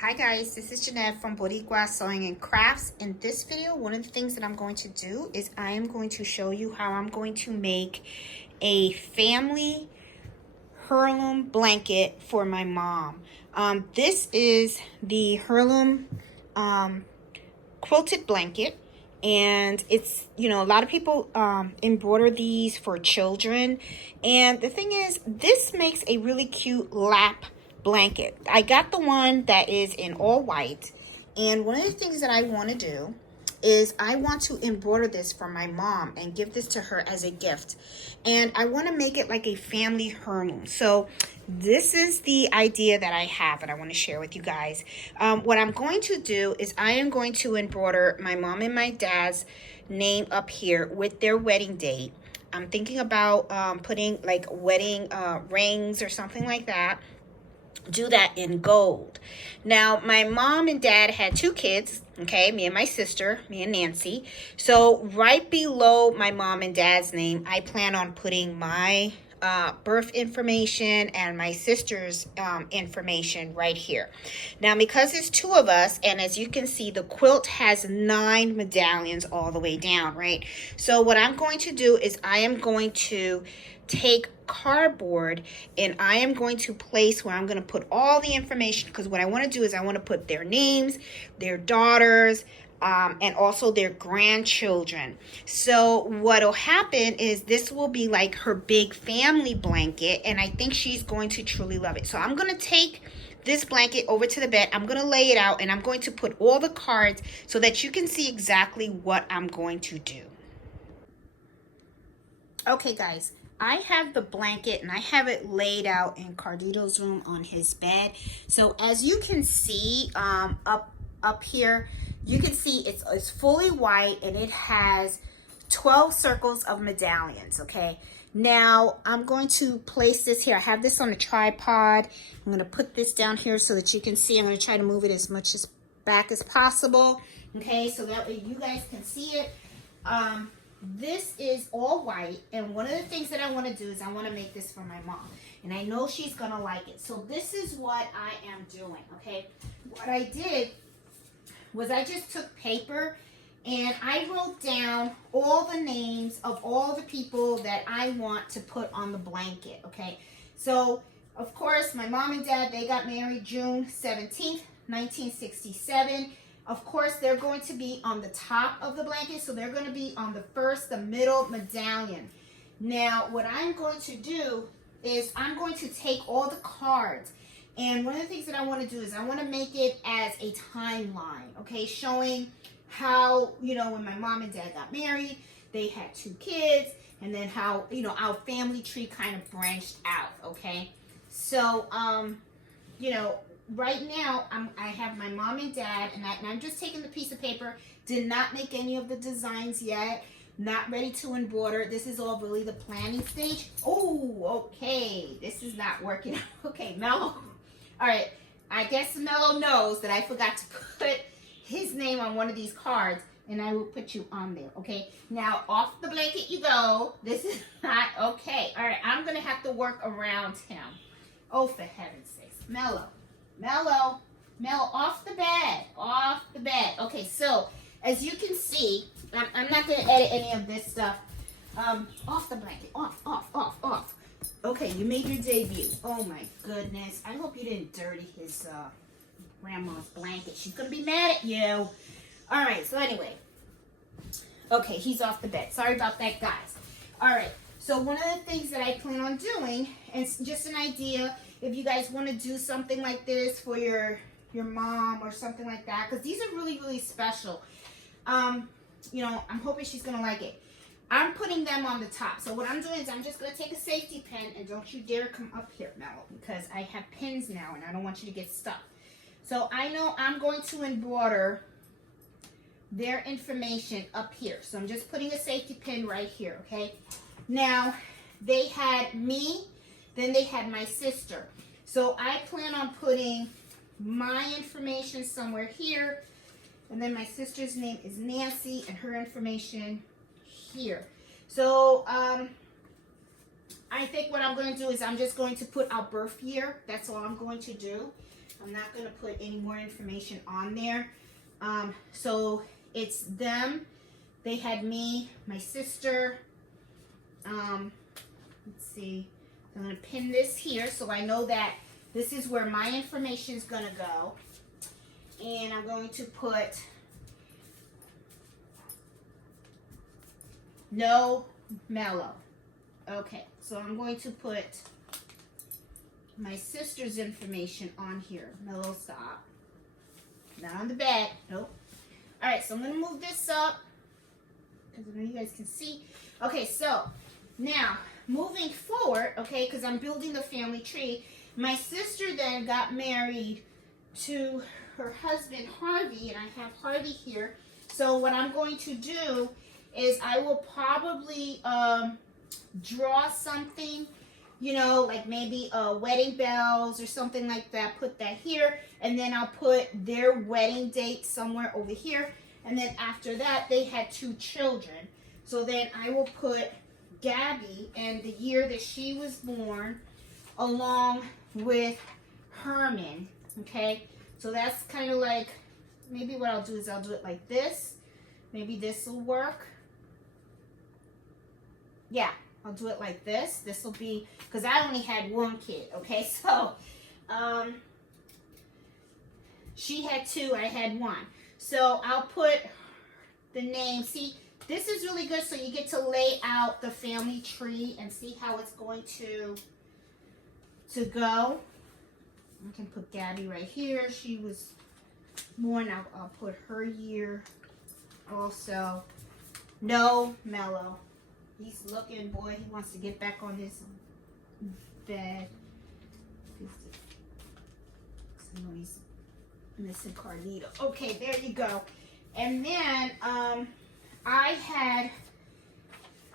Hi guys, this is Jeanette from Boricua Sewing and Crafts. In this video, one of the things that I'm going to do is I am going to show you how I'm going to make a family heirloom blanket for my mom. This is the heirloom quilted blanket, and it's, a lot of people embroider these for children, and the thing is, this makes a really cute lap blanket. I got the one that is in all white, and one of the things that I want to do is I want to embroider this for my mom and give this to her as a gift. And I want to make it like a family heirloom. So this is the idea that I have and I want to share with you guys. What I'm going to do is I am going to embroider my mom and my dad's name up here with their wedding date. I'm thinking about putting like wedding rings or something like that. Do that in gold. Now, my mom and dad had 2 kids, okay, me and my sister, me and Nancy. So right below my mom and dad's name, I plan on putting my birth information and my sister's information right here. Now, because there's 2 of us, and as you can see, the quilt has 9 medallions all the way down, right? So what I'm going to do is I am going to take cardboard and I am going to place where I'm going to put all the information, because what I want to do is I want to put their names, their daughters, and also their grandchildren. So what'll happen is this will be like her big family blanket, and I think she's going to truly love it. So I'm going to take this blanket over to the bed. I'm going to lay it out and I'm going to put all the cards so that you can see exactly what I'm going to do. Okay guys, I have the blanket and I have it laid out in Cardito's room on his bed. So as you can see up here, you can see it's fully white and it has 12 circles of medallions, okay? Now I'm going to place this here. I have this on a tripod. I'm going to put this down here so that you can see. I'm going to try to move it as much as back as possible, okay? So that way you guys can see it. This is all white, and one of the things that I want to do is I want to make this for my mom, and I know she's gonna like it. So this is what I am doing, okay? What I did was I just took paper and I wrote down all the names of all the people that I want to put on the blanket, okay? So of course my mom and dad, they got married June 17th 1967. Of course, they're going to be on the top of the blanket, so they're going to be on the middle medallion. Now, what I'm going to do is I'm going to take all the cards, and one of the things that I want to do is I want to make it as a timeline, okay, showing how, when my mom and dad got married, they had 2 kids, and then how, our family tree kind of branched out, okay? So, right now, I have my mom and dad, and I'm just taking the piece of paper. Did not make any of the designs yet. Not ready to embroider. This is all really the planning stage. Oh, okay. This is not working out. Okay, Mello. All right. I guess Mello knows that I forgot to put his name on one of these cards, and I will put you on there, okay? Now, off the blanket you go. This is not okay. All right, I'm going to have to work around him. Oh, for heaven's sakes. Mello, off the bed. Okay, so as you can see, I'm not going to edit any of this stuff. Off the blanket, off. Okay, you made your debut. Oh my goodness. I hope you didn't dirty his grandma's blanket. She's going to be mad at you. All right, so anyway. Okay, he's off the bed. Sorry about that, guys. All right, so one of the things that I plan on doing, and it's just an idea, if you guys want to do something like this for your mom or something like that, because these are really, really special. I'm hoping she's going to like it. I'm putting them on the top. So what I'm doing is I'm just going to take a safety pin, and don't you dare come up here, Mel, because I have pins now, and I don't want you to get stuck. So I know I'm going to embroider their information up here. So I'm just putting a safety pin right here, okay? Now, they had me, then they had my sister. So I plan on putting my information somewhere here, and then my sister's name is Nancy, and her information here. So I think what I'm going to do is I'm just going to put our birth year. That's all I'm going to do. I'm not going to put any more information on there. So it's them. They had me, my sister. Let's see. I'm going to pin this here so I know that this is where my information is going to go. And I'm going to put no mellow. Okay, so I'm going to put my sister's information on here. Mellow stop. Not on the back. Nope. All right, so I'm going to move this up because I know you guys can see. Okay, so now moving forward, okay, because I'm building the family tree. My sister then got married to her husband, Harvey, and I have Harvey here. So what I'm going to do is I will probably draw something, you know, like maybe wedding bells or something like that, put that here, and then I'll put their wedding date somewhere over here, and then after that, they had 2 children. So then I will put Gabby and the year that she was born along with Herman, okay? So that's kind of like, maybe what I'll do is I'll do it like this. Maybe this will work. Yeah, I'll do it like this. This will be, because I only had 1 kid, okay? So, she had 2, I had 1. So I'll put the name. See, this is really good so you get to lay out the family tree and see how it's going to go. I can put Gabby right here. She was born. I'll put her year also. No mellow. He's looking, boy, he wants to get back on his bed. I know he's missing Carlito. Okay, there you go. And then I had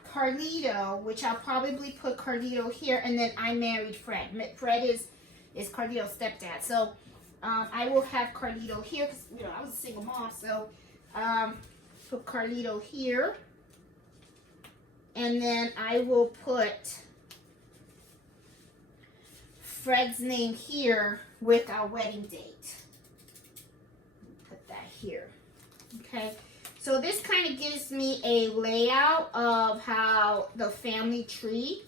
Carlito, which I'll probably put Carlito here, and then I married Fred. Fred is Carlito's stepdad. So I will have Carlito here because, you know, I was a single mom. So put Carlito here. And then I will put Fred's name here with our wedding date. Put that here. Okay. So this kind of gives me a layout of how the family tree.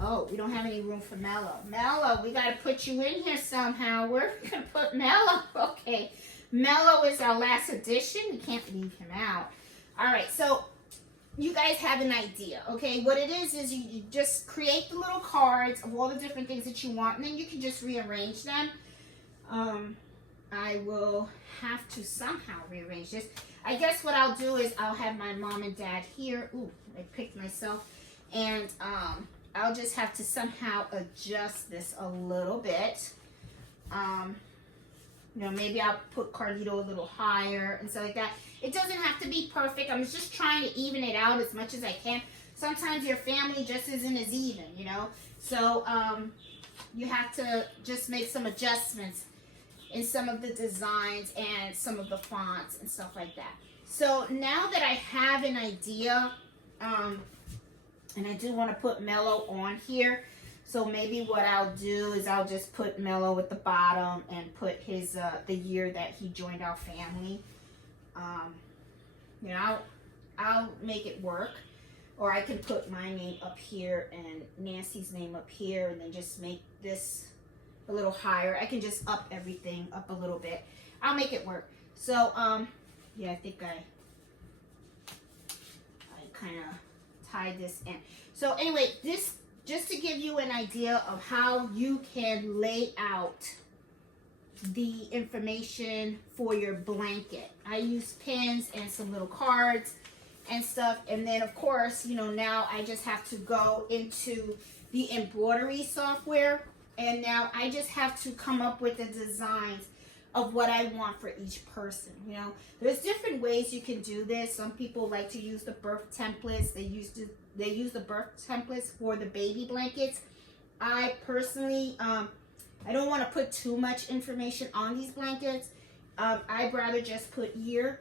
Oh, we don't have any room for Mellow. Mellow, we got to put you in here somehow. Where are we going to put Mellow? Okay. Mellow is our last addition. We can't leave him out. All right. So you guys have an idea, okay? What it is you just create the little cards of all the different things that you want, and then you can just rearrange them. I will have to somehow rearrange this. I guess what I'll do is I'll have my mom and dad here. Ooh, I picked myself. And I'll just have to somehow adjust this a little bit. You know, maybe I'll put Carlito a little higher and stuff like that. It doesn't have to be perfect. I'm just trying to even it out as much as I can. Sometimes your family just isn't as even, you know. So you have to just make some adjustments in some of the designs and some of the fonts and stuff like that. So now that I have an idea, and I do want to put Mellow on here. So maybe what I'll do is I'll just put Mellow at the bottom and put his the year that he joined our family. You know, I'll make it work. Or I can put my name up here and Nancy's name up here and then just make this a little higher. I can just up everything up a little bit. I'll make it work. So, yeah, I think I kind of tied this in. So anyway, this, just to give you an idea of how you can lay out the information for your blanket. I use pins and some little cards and stuff. And then of course, you know, now I just have to go into the embroidery software. And now I just have to come up with the designs of what I want for each person. You know, there's different ways you can do this. Some people like to use the birth templates. They use the birth templates for the baby blankets. I personally, I don't want to put too much information on these blankets. I'd rather just put year,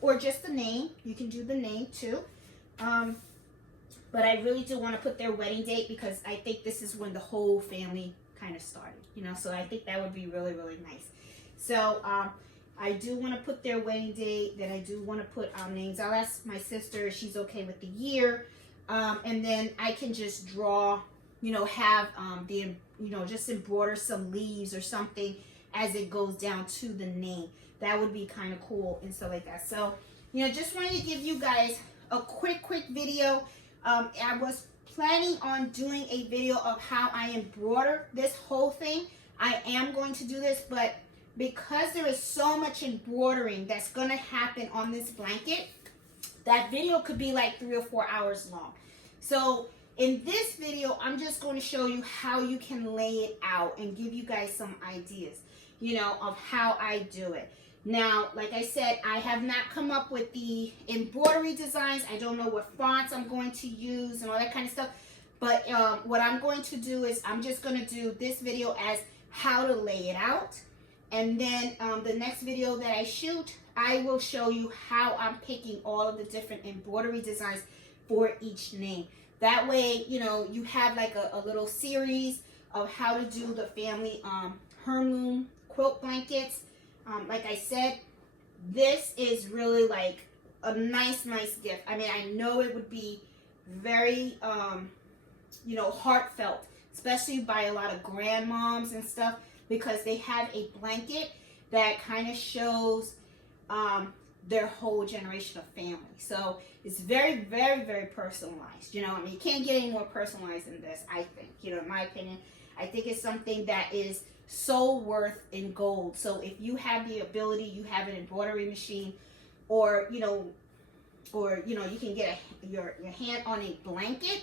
or just the name. You can do the name too. But I really do want to put their wedding date because I think this is when the whole family kind of started, you know, so I think that would be really, really nice. So I do want to put their wedding date, then I do want to put our names. I'll ask my sister if she's okay with the year, and then I can just draw, you know, have just embroider some leaves or something as it goes down to the name. That would be kind of cool and stuff like that. So, you know, just wanted to give you guys a quick video. I was planning on doing a video of how I embroider this whole thing. I am going to do this, but because there is so much embroidering that's going to happen on this blanket, that video could be like 3 or 4 hours long. So in this video, I'm just going to show you how you can lay it out and give you guys some ideas, you know, of how I do it. Now, like I said, I have not come up with the embroidery designs. I don't know what fonts I'm going to use and all that kind of stuff. But what I'm going to do is I'm just going to do this video as how to lay it out. And then the next video that I shoot, I will show you how I'm picking all of the different embroidery designs for each name. That way, you know, you have like a little series of how to do the family Heirloom quilt blankets. Like I said, this is really like a nice gift. I mean, I know it would be very, you know, heartfelt, especially by a lot of grandmoms and stuff, because they have a blanket that kind of shows their whole generation of family. So it's very personalized. You know, I mean, you can't get any more personalized than this, I think. You know, in my opinion, I think it's something that is so worth in gold. So if you have the ability, you have an embroidery machine, or you can get your hand on a blanket.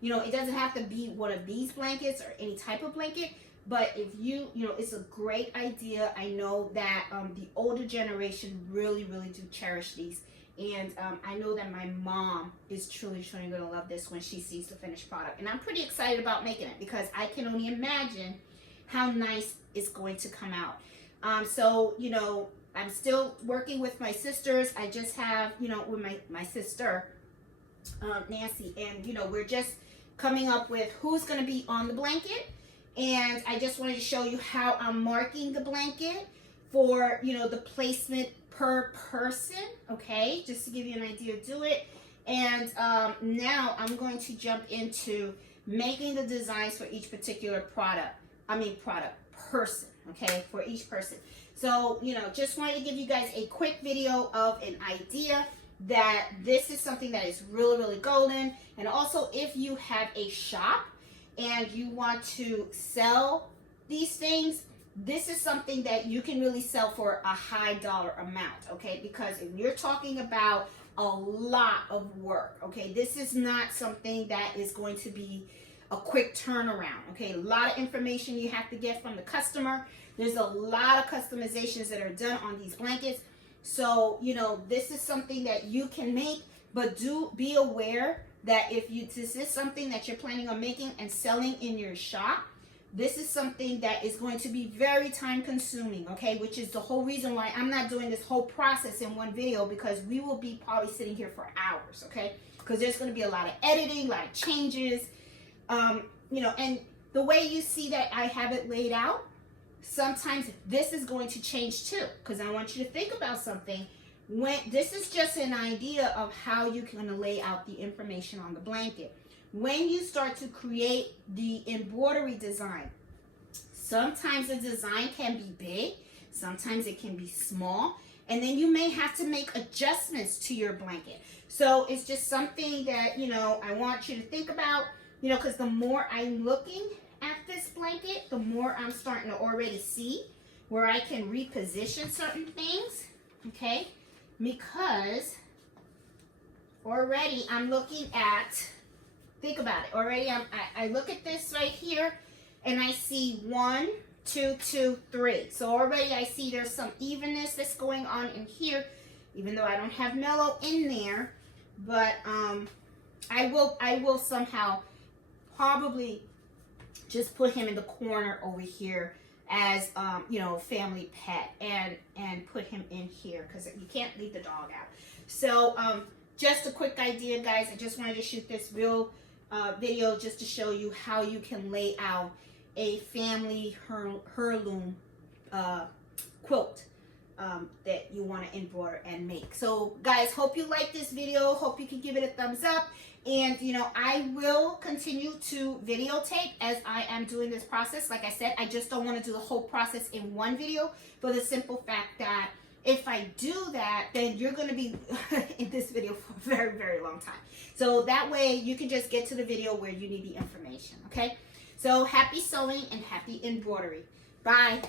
You know, it doesn't have to be one of these blankets or any type of blanket, but if you know, it's a great idea. I know that the older generation really do cherish these, and I know that my mom is truly going to love this when she sees the finished product, and I'm pretty excited about making it because I can only imagine how nice it's going to come out. So, you know, I'm still working with my sisters. I just have, you know, with my sister, Nancy, and, you know, we're just coming up with who's going to be on the blanket. And I just wanted to show you how I'm marking the blanket for, you know, the placement per person, okay? Just to give you an idea, do it. And now I'm going to jump into making the designs for each particular person, okay, for each person. So, you know, just wanted to give you guys a quick video of an idea that this is something that is really golden. And also, if you have a shop and you want to sell these things, this is something that you can really sell for a high dollar amount, okay? Because if you're talking about a lot of work, okay, this is not something that is going to be a quick turnaround, okay? A lot of information you have to get from the customer. There's a lot of customizations that are done on these blankets. So, you know, this is something that you can make, but do be aware that if this is something that you're planning on making and selling in your shop, this is something that is going to be very time consuming, okay? Which is the whole reason why I'm not doing this whole process in one video, because we will be probably sitting here for hours, okay? Because there's going to be a lot of editing, a lot of changes. You know, and the way you see that I have it laid out, sometimes this is going to change too, because I want you to think about something. When this is just an idea of how you can lay out the information on the blanket. When you start to create the embroidery design, sometimes the design can be big, sometimes it can be small, and then you may have to make adjustments to your blanket. So it's just something that, you know, I want you to think about. You know, because the more I'm looking at this blanket, the more I'm starting to already see where I can reposition certain things, okay? Because already I'm looking at, think about it, already I look at this right here and I see 1, 2, 2, 3. So already I see there's some evenness that's going on in here, even though I don't have mellow in there, but I will somehow probably just put him in the corner over here as you know, family pet, and put him in here because you can't leave the dog out. So just a quick idea, guys. I just wanted to shoot this real video just to show you how you can lay out a family heirloom quilt that you want to embroider and make. So guys, hope you like this video. Hope you can give it a thumbs up. And you know, I will continue to videotape as I am doing this process. Like I said, I just don't want to do the whole process in one video for the simple fact that if I do that, then you're going to be in this video for a very, very long time. So that way you can just get to the video where you need the information. Okay. So happy sewing and happy embroidery. Bye.